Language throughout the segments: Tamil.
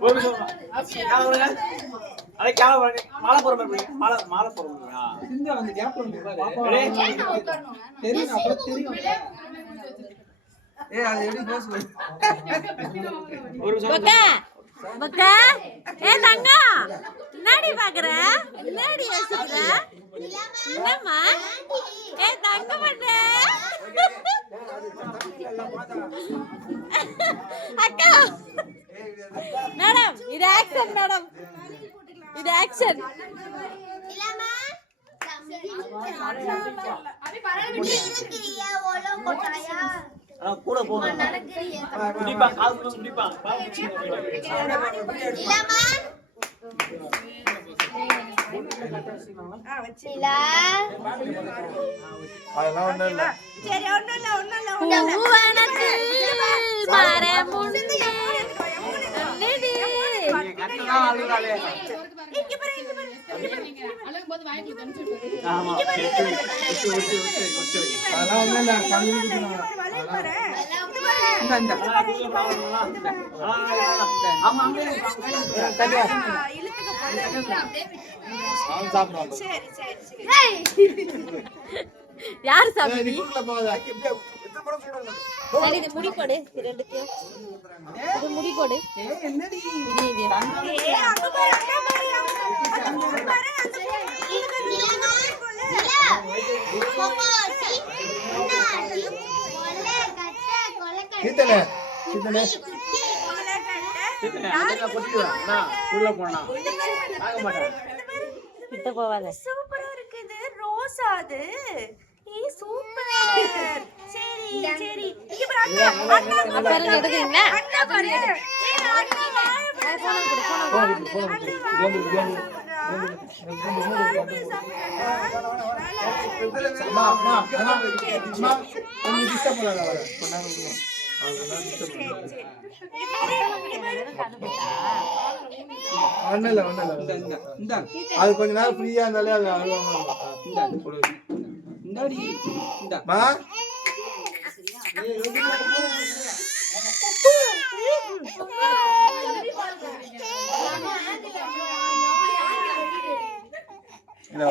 ஒரு நிமிஷம் அட கேமரா மாலை போற மாதிரி மாலை போறீங்களா சிந்து அந்த கேப்ல வந்து பாரு தெரியும் அப்புறம் தெரியும் ஏய் அது எப்படி போஸ் ஒரு நிமிஷம் பக்கா பக்கா ஏ தங்க என்னடி பாக்குற என்னடி யோசிக்கிற என்னம்மா ஏ தங்க பண்ணு அக்கா மேடம் இது ஆக்ஷன் மேடம் இது ஆக்ஷன் இல்லம்மா அபி பரவாயில்லை நீங்க ஓலோ போட்டாயா கூட போறேன் குடிப்பா கால் குடிப்பா இல்லம்மா வச்சிலா அதெல்லாம் ஒண்ணு இல்ல சரி ஒண்ணு இல்ல பூவனத்தில் மரமுண்டு நிதி கட்டா அழுகாலே இங்க பாரு அழுகும்போது வாய்க்கு கன்ஃபியூஸ் பண்ணுது ஆமா அதெல்லாம் ஒண்ணு இல்ல கண்ணு குடிக்கணும் இந்த ஆமா தனியா இழுத்துக்க போறேன் நான் சாப்பிடுறேன் சரி சரி யார் சாமி நீ குள்ள போகாத சரி இது முடி போடு ரெண்டுக்கு இது முடி போடு ஏய் என்னடி இது இது ஏய் அங்க பாரு அங்க பாரு இல்லம்மா இல்ல கோமாட்டி முன்னாடி கொலை கட்ட கொலை கட்ட சீதனே சீதனே கொலை கட்ட நான் கொட்டிடுவேன் நான் உள்ள போனா ஆக மாட்டேன் கிட்ட போவாத சூப்பரா இருக்குது ரோஸ் அது ஏய் சூப்பர் சரி சரி இங்க பாரு அண்ணா அப்புறம் எடுக்குறீங்களா அண்ணா பாரு ஏய் அண்ணா அம்மா அம்மா அம்மா அம்மா கொஞ்சம் டிஸ்டர்ப் பண்ணாத வர பண்ணாங்க அதெல்லாம் டிஸ்டர்ப் பண்ணாத ஒண்ணு இல்ல இந்த அது கொஞ்ச நேரம் ஃப்ரீயா இருந்தாலே அது அழுவாம இந்தாடி இந்தா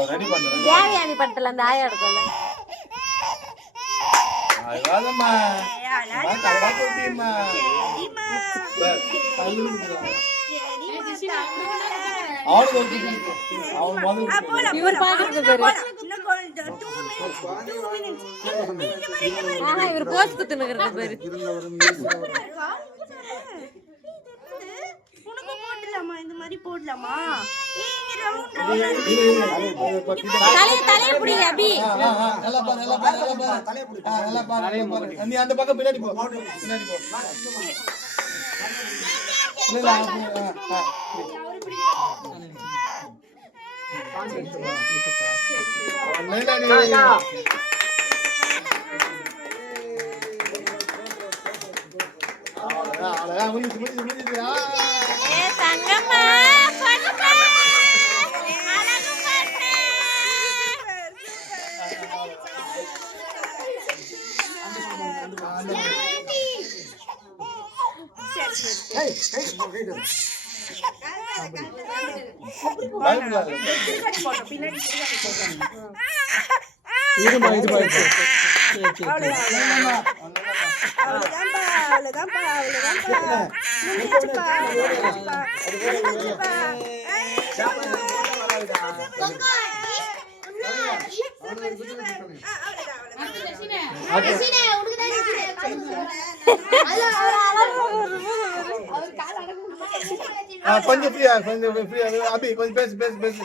ரெடி பண்ணுறேன் தேவயானி படத்துல அந்த ஆயா எடுக்கல அழுவாதம்மா கடா போட்டியம்மா அவனுக்கு அவன் முதல்ல இவர் பாக்குறது பாரு ஆஹா இவர் போஸ் குத்துனுகிறது பாரு உனக்கு போடலாமா இந்த மாதிரி போடலாமா தலைய புடிங்க அபி நல்லா பாரு நீ அந்த பக்கம் பின்னாடி போ பின்னாடி போ தங்கம்மா பண்ணுப்பா அழகு பண்ணு கொஞ்சம் ஃப்ரீயா அபி கொஞ்சம் பேசு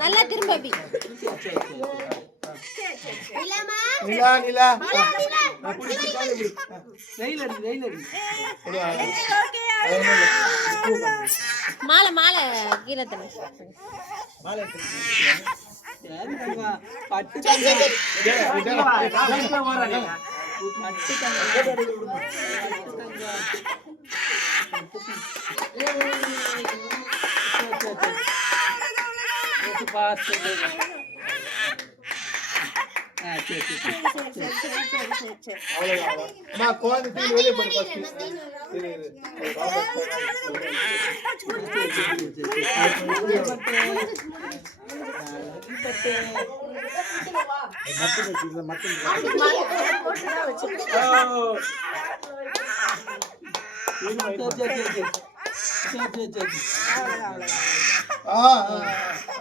நல்லா திரும்ப அபி மாலை கீழே தண்ணி சரி தங்கா பட்டு தங்கா வீட்டுல ஓடுறாங்க பட்டு தங்கா அம்மா குழந்தை தூக்கி வெளியே போடு ஃபர்ஸ்ட்.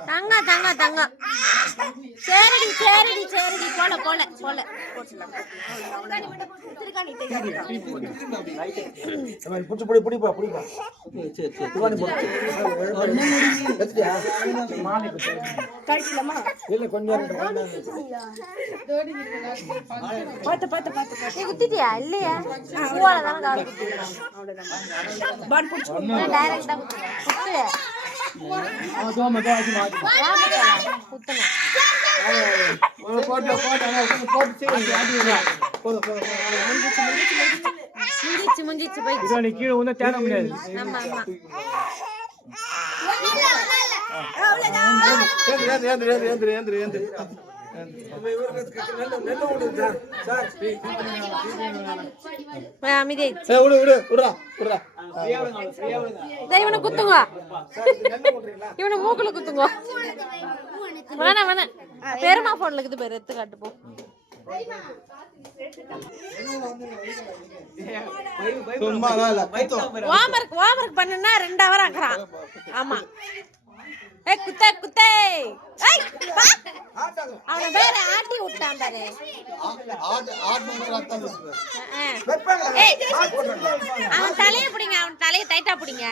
தங்கா தங்கா தங்கா சரிடி சரிடி சரிடி போல போல போல புடி புடிப்பா புடிப்பா. இல்ல கொஞ்சம் குத்திட்டியா இல்லையா பூவால தானே காது குத்திடுவேன் டைரக்டா குத்துவேன் குத்தணும் முஞ்சிச்சு முஞ்சிச்சு போய் கீழே ஒண்ணு தேட முடியாது. ஆமா ஆமா அமைதி இவனை குத்துங்க இவனை மூக்குல குத்துங்க வேணாம் வேணாம் பெருமா போன்ல இருக்குது பேர் எடுத்து காட்டு போ வாமர்க் பண்ணுனா 2 ஹவர் ஆக்குறான் ஆமா ஏய் குத்தே குத்தே ஏய் பா அவன வேற ஆட்டி விட்டான் பாரு ஏய் அவன் தலைய புடிங்க அவன் தலைய டைட்டா புடிங்க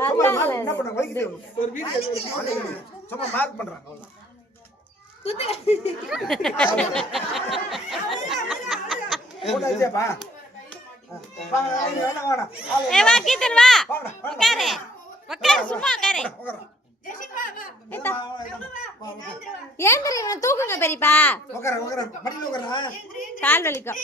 அவ்வளவுதான் என்ன பண்ண வலிக்குது ஒரு வீடியோ சும்மா மார்க் பண்றாங்க அவ்வளவுதான். ஏய் வா கீதன் வா உட்காரு உட்காரு சும்மா உட்காரு ஏந்திரி இவனை தூக்குங்க பெரியப்பா கால் வலிக்கும்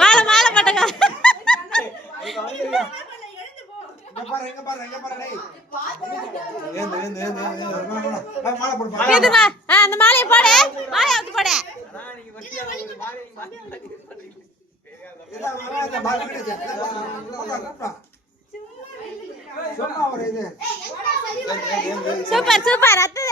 மாலை மாலை பட்டங்க அந்த மாலையை போடு மாலையை அவுத்து போடு சூப்பர் சூப்பர் அத்தை